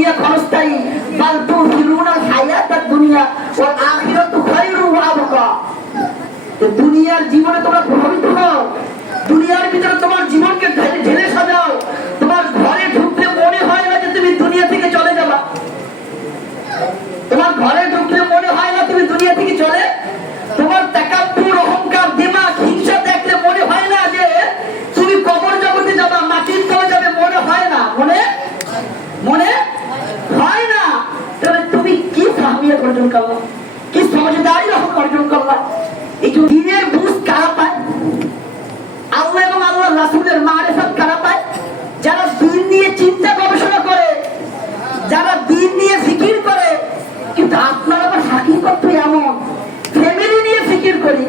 দুনিয়া ক্ষণস্থায়ী বাল খাইয়া হায়াতাদ দুনিয়া, ওয়াল আখিরাতু খায়রুন ওয়া আবকা। দুনিয়ার জীবনে তোমরা প্রভাবিত হও। দুনিয়ার ভিতরে তোমার জীবনকে ঢেলে ঢেলে সাজাও তোমার ঘরে ঢুকলে মনে হয় না যে তুমি দুনিয়া থেকে চলে যাবা তোমার ঘরে ঢুকলে মনে হয় না তুমি দুনিয়া থেকে চলে তোমার তাকাব্বুর অহংকার দিমাগ হিংসা দেখলে মনে হয় না যে তুমি কবর জগতে যাবা মাটির তলে যাবে মনে হয় না মনে মনে হয় না তাহলে তুমি কি সাহাবিয়ত অর্জন করলা কি দাঁড়িয়ে অর্জন করলাম। এই দিনের বুঝ কারা পায় আল্লাহ এবং আল্লাহ রাসূলের মারিফত কারা পায় যারা দিন নিয়ে চিন্তা গবেষণা করে যারা দিন নিয়ে ফিকির করে কিন্তু আপনার আবার হাকিকত তো এমন ফ্যামিলি নিয়ে ফিকির করি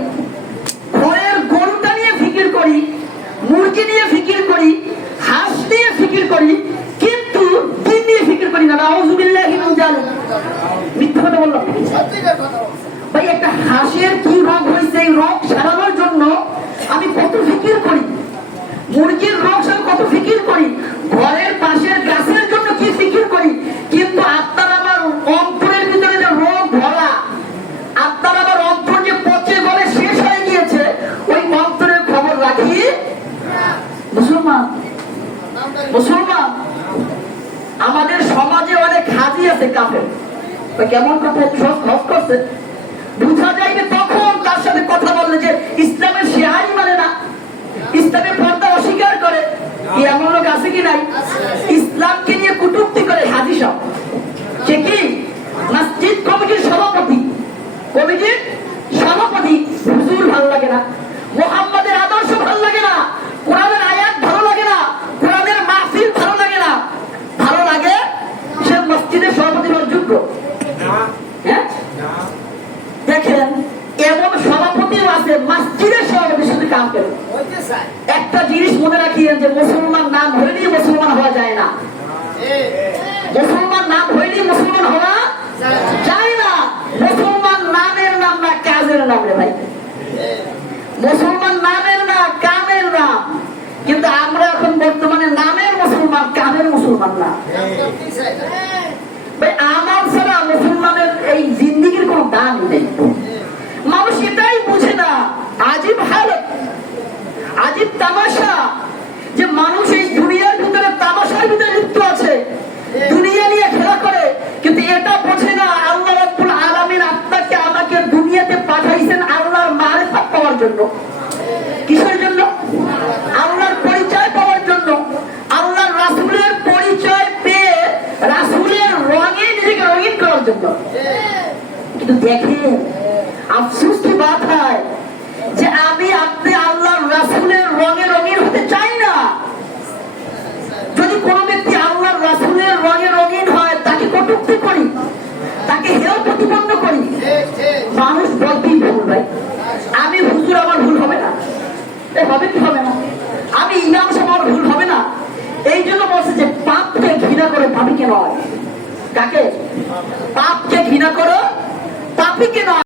ঘরের গরুটা নিয়ে ফিকির করি মুরগি নিয়ে ফিকির করি হাঁস নিয়ে ফিকির করি কিন্তু দিন নিয়ে ফিকির করি না নাউজুবিল্লাহি মিন জালিক মিথ্যা কথা বললাম ভাই একটা হাঁসের কি রোগ হয়েছে এই রোগ সারানোর জন্য আমি কত ফিকির করি মুরগির রোগ সারা কত ফিকির করি ঘরের পাশের গাছের জন্য কি ফিকির করি কিন্তু আপনার আমার অন্তরের ভিতরে যে রোগ ভরা আপনার আমার অন্তর যে পচে গলে শেষ হয়ে গিয়েছে ওই অন্তরের খবর রাখি মুসলমান মুসলমান, আমাদের সমাজে অনেক হাজি আছে কাফের। কেমন কথা সহজ করছে? বুঝা যাইবে তখন তার সাথে কথা বললে যে ইসলামের শেহারি মানে না। ইসলামের পর্দা অস্বীকার করে। কি এমন লোক আছে কি নাই? ইসলামকে নিয়ে কুটুক্তি করে হাজি সব। সে কি? মসজিদ কমিটির সভাপতি। কমিটির সভাপতি হুজুর ভালো লাগে না মোহাম্মদের আদর্শ ভালো লাগে না কোরআনের আয়াত ভালো লাগে না কোরআনের মাহফিল ভালো লাগে না ভালো লাগে সে মসজিদের সভাপতি হওয়ার যোগ্য হ্যাঁ দেখেন এমন সভাপতিও আছে মসজিদের করে একটা জিনিস মনে রাখিয়েন যে মুসলমান নাম হইলেই মুসলমান হওয়া যায় না। মুসলমান নাম হইলেই মুসলমান হওয়া যায় না। মুসলমান নামের নাম না কাজের নাম রে ভাই। মুসলমান নামের না কামের নাম কিন্তু আমরা এখন বর্তমানে নামের মুসলমান কামের মুসলমান না। ভাই আমার ছাড়া মুসলমানের এই জিন্দিগির কোনো দাম নেই। মানুষ এটাই বুঝে না আজীব হালত আজীব তামাশা যে মানুষ এই দুনিয়ার ভিতরে তামাশার ভিতরে লিপ্ত আছে, দুনিয়া নিয়ে খেলা করে, কিন্তু এটা বোঝে না, আল্লাহ রাব্বুল আলামিন আপনাকে আমাকে দুনিয়াতে পাঠাইছেন আল্লাহর মারিফত পাওয়ার জন্য। কিসের জন্য? আল্লাহর পরিচয় পাওয়ার জন্য। আল্লাহর রাসূলের পরিচয় পেয়ে রাসূলের রঙে নিজেকে রঙিন করার জন্য। কিন্তু দেখেন, আফসোস কি বাত হয় যে আমি আপনি আল্লাহর রাসূলের রঙে রঙিন হতে চাই না যদি কোনো ব্যক্তি আল্লাহর রাসূলের রঙে রঙিন হয় তাকে কটূক্তি করি তাকে হেয় প্রতিপন্ন করি মানুষ বলতেই ভুল ভাই আমি হুজুর আমার ভুল হবে না এ হবে কি হবে না? আমি ইমাম সাহেব ভুল হবে না। এই জন্য বলছে যে, পাপকে ঘৃণা করে পাপিকে নয়? কাকে? পাপকে ঘৃণা করো পাপিকে নয়?